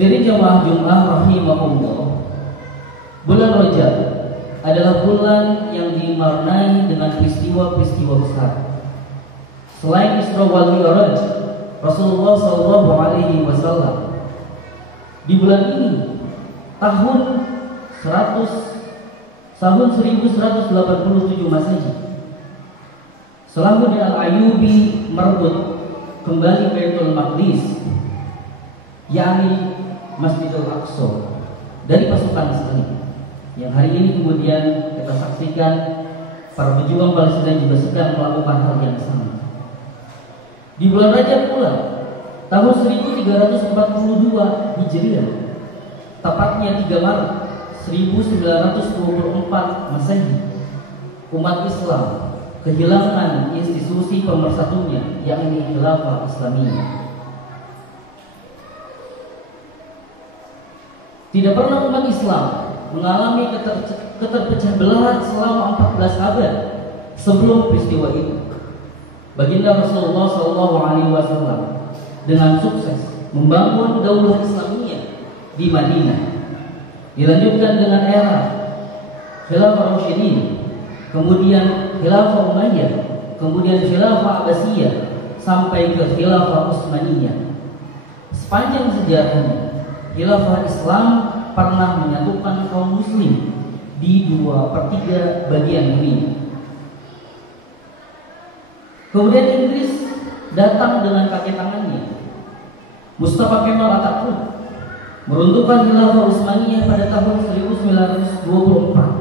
Hadirin jamaah Jumat rahimahullah, bulan Rajab adalah bulan yang diwarnai dengan peristiwa-peristiwa besar. Selain Isra wal Mi'raj Rasulullah SAW, di bulan ini tahun 1187 Masehi, Salahuddin Al-Ayyubi merebut kembali Baitul Maqdis, yakni Masjidil Aqsa, dari pasukan Israel. Yang hari ini kemudian kita saksikan para pejuang Palestina juga sedang melakukan hal yang sama. Di bulan Rajab pula tahun 1342 Hijriah, tepatnya 3 Maret 1924 Masehi, umat Islam kehilangan institusi pemersatunya, yakni Khilafah Islamiyah. Tidak pernah umat Islam mengalami keterpecah belahan selama 14 abad sebelum peristiwa itu. Baginda Rasulullah SAW dengan sukses membangun daulah Islamiyah di Madinah, dilanjutkan dengan era Khilafah Rasyidin, kemudian Khilafah Umayyah, kemudian Khilafah Abbasiyah, sampai ke Khilafah Utsmaniyah. Sepanjang sejarahnya, Khilafah Islam pernah menyatukan kaum muslim di 2/3 bagian dunia. Kemudian Inggris datang dengan kaki tangannya. Mustafa Kemal Atatürk meruntuhkan Khilafah Utsmaniyah pada tahun 1924.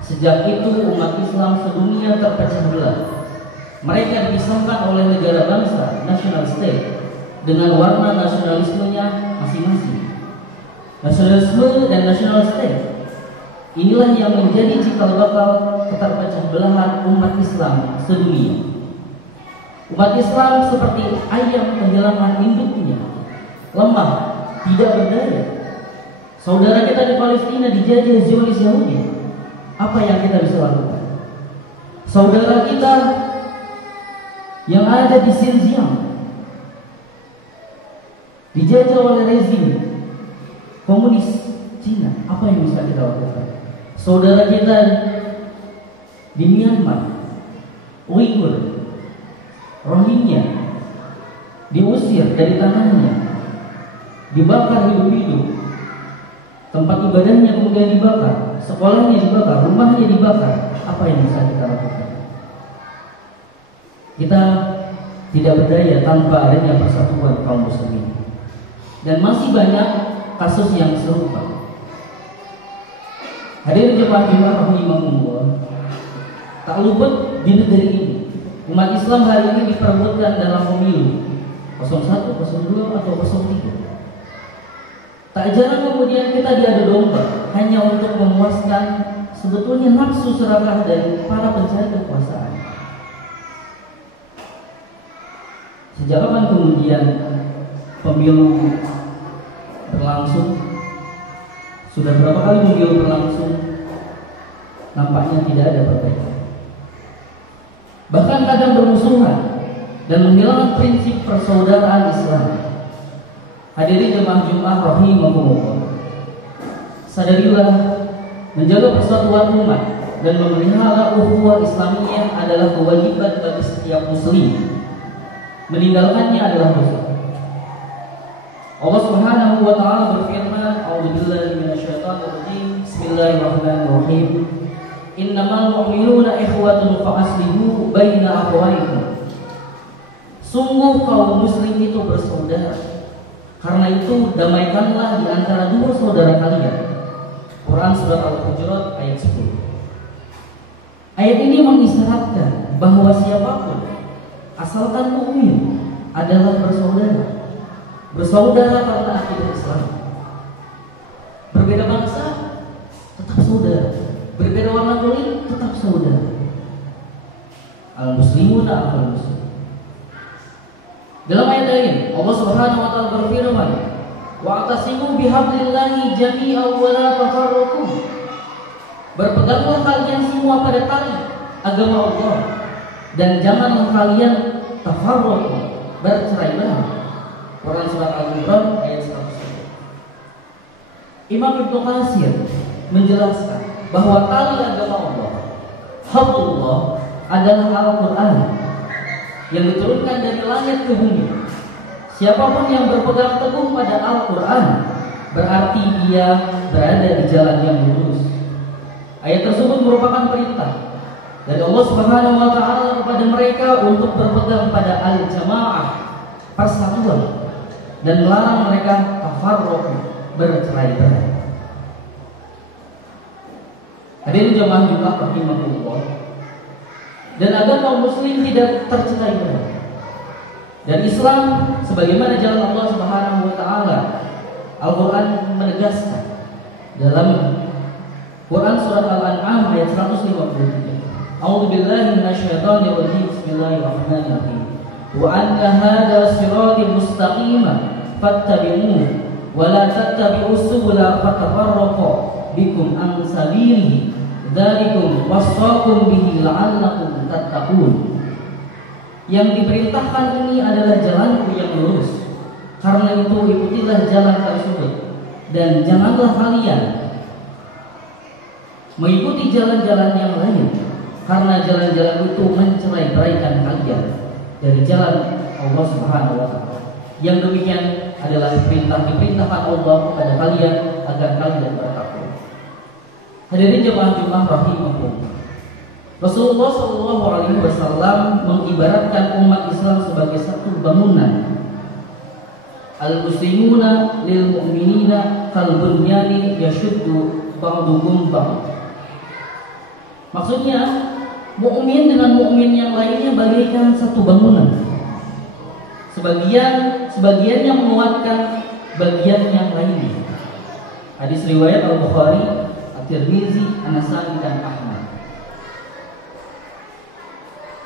Sejak itu umat Islam sedunia terpecah belah. Mereka dipisahkan oleh negara bangsa, national state, dengan warna nasionalismenya masing-masing. Nasionalisme dan national state inilah yang menjadi cikal bakal keterpecah belahan umat Islam sedunia. Umat Islam seperti ayam kehilangan induknya, lemah, tidak berdaya. Saudara kita di Palestina dijajah Zionis Yahudi. Apa yang kita bisa lakukan? Saudara kita yang ada di Xinjiang dijajah oleh rezim komunis Cina. Apa yang bisa kita lakukan? Saudara kita di Myanmar, Uighur, Rohingya diusir dari tanahnya, dibakar hidup-hidup, tempat ibadahnya kemudian dibakar, sekolahnya dibakar, rumahnya dibakar. Apa yang bisa kita lakukan? Kita tidak berdaya tanpa adanya persatuan kaum muslimin. Dan masih banyak kasus yang serupa. Hadirin jemaah Jumat rahimahullah, tak luput di negeri ini umat Islam hari ini diperebutkan dalam pemilu 01, 02 atau 03. Tak jarang kemudian kita diadu domba hanya untuk memuaskan sebetulnya nafsu serakah dari para pencari kekuasaan. Sejak kapan kemudian pemilu berlangsung? Sudah berapa kali pemilu berlangsung? Nampaknya tidak ada perbedaan. Bahkan kadang bermusuhan dan menghilangkan prinsip persaudaraan Islam. Hadirin jemaah Jumat rahimahullah, sadarilah menjaga persatuan umat dan memelihara ukhuwah Islamiyah adalah kewajiban bagi setiap muslim. Meninggalkannya adalah dosa. Allah Subhanahu wa taala berfirman, "A'udzubillahi minasyaitonir rajim. Bismillahirrahmanirrahim. Innamal mu'minuna ikhwatun fa aslihu baina akhawaykum." Sungguh kaum muslim itu bersaudara. Karena itu damaikanlah di antara dua saudara kalian. Quran surat Al-Hujurat ayat 10. Ayat ini mengisyaratkan bahwa siapapun asalkan mukmin adalah bersaudara. Bersaudara karena akidah Islam. Berbeda bangsa tetap saudara. Berbeda warna kulit tetap saudara. Al-muslimuna al-muslim. Dalam ayat lain Allah Subhanahu wa taala berfirman, "Wa'tasimu bihablillahi jami'an wa la tafarraqu." Berpeganglah kalian semua pada tali agama Allah dan janganlah kalian tafarraqu, bercerai-berai. Quran surat Al-Imran ayat 100. Imam Ibnu Katsir menjelaskan bahwa tali agama Allah, hablullah, adalah Al-Quran yang diturunkan dari langit ke bumi. Siapapun yang berpegang teguh pada Al-Quran berarti dia berada di jalan yang lurus. Ayat tersebut merupakan perintah dari Allah Subhanahu wa taala kepada mereka untuk berpegang pada al-jamaah, persatuan, dan melarang mereka tafarruq, bercerai-berai. Hadirin jemaah Jumat rahimahullah, dan agar kaum muslim tidak tercerai-berai. Dan Islam sebagaimana jalan Allah Subhanahu wa taala, Al-Qur'an menegaskan dalam Quran surat Al-An'am ayat 153. A'udzu billahi minasyaitonir rajim. Bismillahirrahmanirrahim. Wa anna hadza siratal mustaqima fattabi'uhu wa la tattabi'us subula fatafarraqa bikum an sabilihi. Dzalikum wasaqakum bihi la'allakum tattaqun. Yang diperintahkan ini adalah jalanku yang lurus. Karena itu ikutilah jalan tersebut dan janganlah kalian mengikuti jalan-jalan yang lain, karena jalan-jalan itu mencerai-beraikan kalian dari jalan Allah Subhanahu wa taala. Yang demikian adalah diperintahkan Allah kepada kalian agar kalian bertakwa. Hadirin jemaah Jumat rahimahullah. Rasulullah Shallallahu Alaihi Wasallam mengibaratkan umat Islam sebagai satu bangunan. Al-muslimuna lil mu'minina kal bunyani yashuddu ba'duhum ba'd. Maksudnya, mukmin dengan mukmin yang lainnya bagaikan satu bangunan. Sebagiannya menguatkan bagian yang lainnya. Hadis riwayat Al-Bukhari, At-Tirmizi, An-Nasa'i dan Ahmad.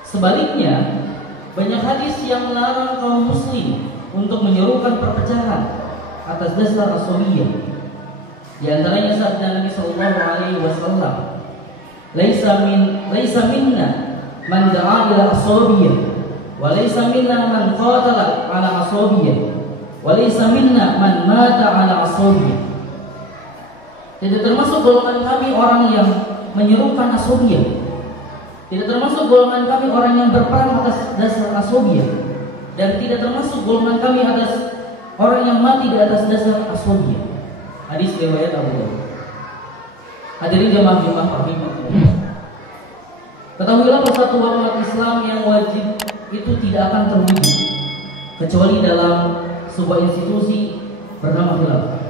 Sebaliknya, banyak hadis yang melarang kaum muslim untuk menyerukan perpecahan atas dasar asabiyah. Di antaranya sabda Nabi sallallahu alaihi wasallam, "Laisa minna man da'a ila asabiyah, wa laisa minna man qatala ala asabiyah, wa laisa minna man mata ala asabiyah." Tidak termasuk golongan kami orang yang menyerukan asabiyah. Tidak termasuk golongan kami orang yang berperang atas dasar asabiyah, dan tidak termasuk golongan kami atas orang yang mati di atas dasar asabiyah. Hadis riwayat Abu Dawud. Hadirin jemaah rahimahullah. Ketahuilah persatuan umat Islam yang wajib itu tidak akan terwujud kecuali dalam sebuah institusi bernama khilafah.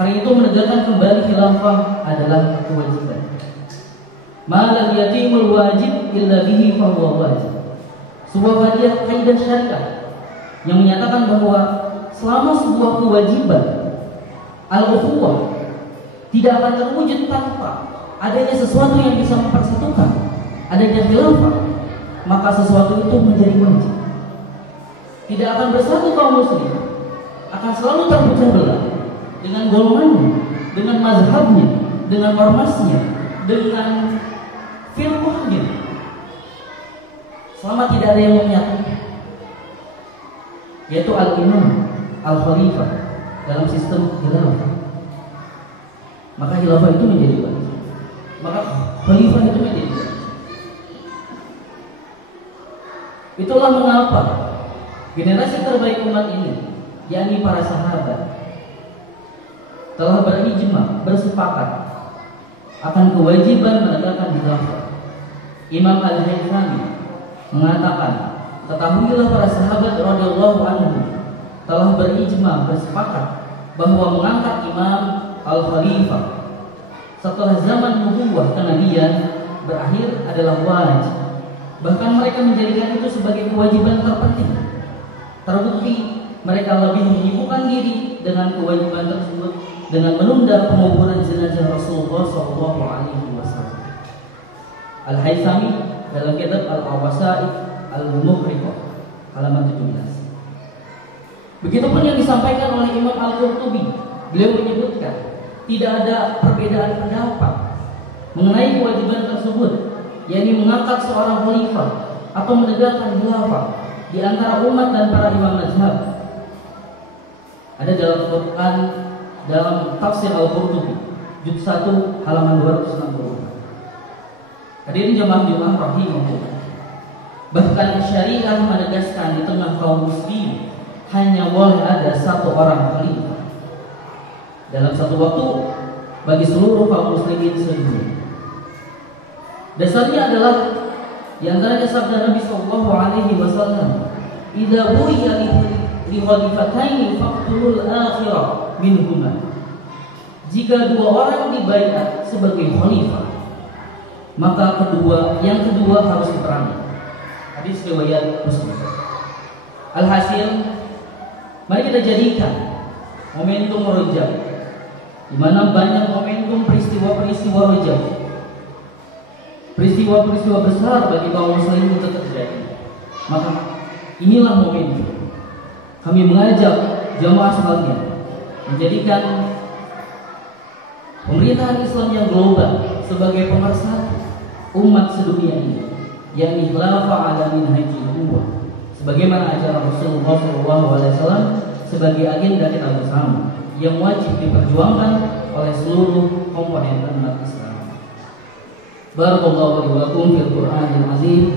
Karena itu menegakkan kembali khilafah adalah kewajiban. Ma lam yatimul wajib illa bihi fa huwa wajib. Sebuah kaidah syariah yang menyatakan bahwa selama sebuah kewajiban al-ukhuwah tidak akan terwujud tanpa adanya sesuatu yang bisa mempersatukan, adanya khilafah, maka sesuatu itu menjadi wajib. Tidak akan bersatu kaum muslim, akan selalu terpecah belah dengan golongannya, dengan mazhabnya, dengan ormasnya, dengan firqahnya, selama tidak ada yang menyatu, yaitu al-imam, al-khalifah dalam sistem khilafah. Maka khilafah itu menjadi wajib, maka khalifah itu menjadi wajib. Itulah mengapa generasi terbaik umat ini, yakni para sahabat, telah berijma, bersepakat akan kewajiban menegakkan khilafah. Imam Al-Haythami mengatakan, ketahuilah para sahabat radhiyallahu anhum telah berijma, bersepakat bahwa mengangkat imam al-khalifah setelah zaman nubuwah kenabian berakhir adalah wajib. Bahkan mereka menjadikan itu sebagai kewajiban terpenting. Terbukti mereka lebih menyibukkan diri dengan kewajiban tersebut dengan menunda penguburan jenazah Rasulullah SAW. Al-Haythami dalam kitab Al-Awasa'id Al-Mukhriqah halaman 17. Begitupun yang disampaikan oleh Imam Al-Qurtubi. Beliau menyebutkan tidak ada perbedaan pendapat mengenai kewajiban tersebut, yakni mengangkat seorang khalifah atau menegakkan khilafah di antara umat dan para imam mazhab. Ada dalam Quran dalam tafsir Al-Qurtubi juz 1 halaman 264. Hadirin jemaah rahimahullah. Bahkan syariah menegaskan di tengah kaum muslim hanya boleh ada satu orang khalifah dalam satu waktu bagi seluruh kaum muslimin sedunia. Dasarnya adalah di antaranya sabda Nabi sallallahu alaihi wasallam, "Idza bu'iya li khalifataini faqtulul akhirah minhuma." Jika dua orang dibaiat sebagai khalifah, maka yang kedua harus diperangi. Hadis riwayat Muslim. Alhasil, mari kita jadikan momentum Rajab, di mana banyak momentum peristiwa-peristiwa Rajab, peristiwa-peristiwa besar bagi kaum muslimin itu terjadi. Maka inilah momentum kami mengajak jamaah sekalian menjadikan pemerintahan Islam yang global sebagai pemersatu umat sedunia ini, yakni khilafah ala minhajil ummah, sebagaimana ajaran Rasulullah SAW sebagai agenda kita bersama yang wajib diperjuangkan oleh seluruh komponen umat Islam. Barakallahu li wa lakum fil Qur'anil azim.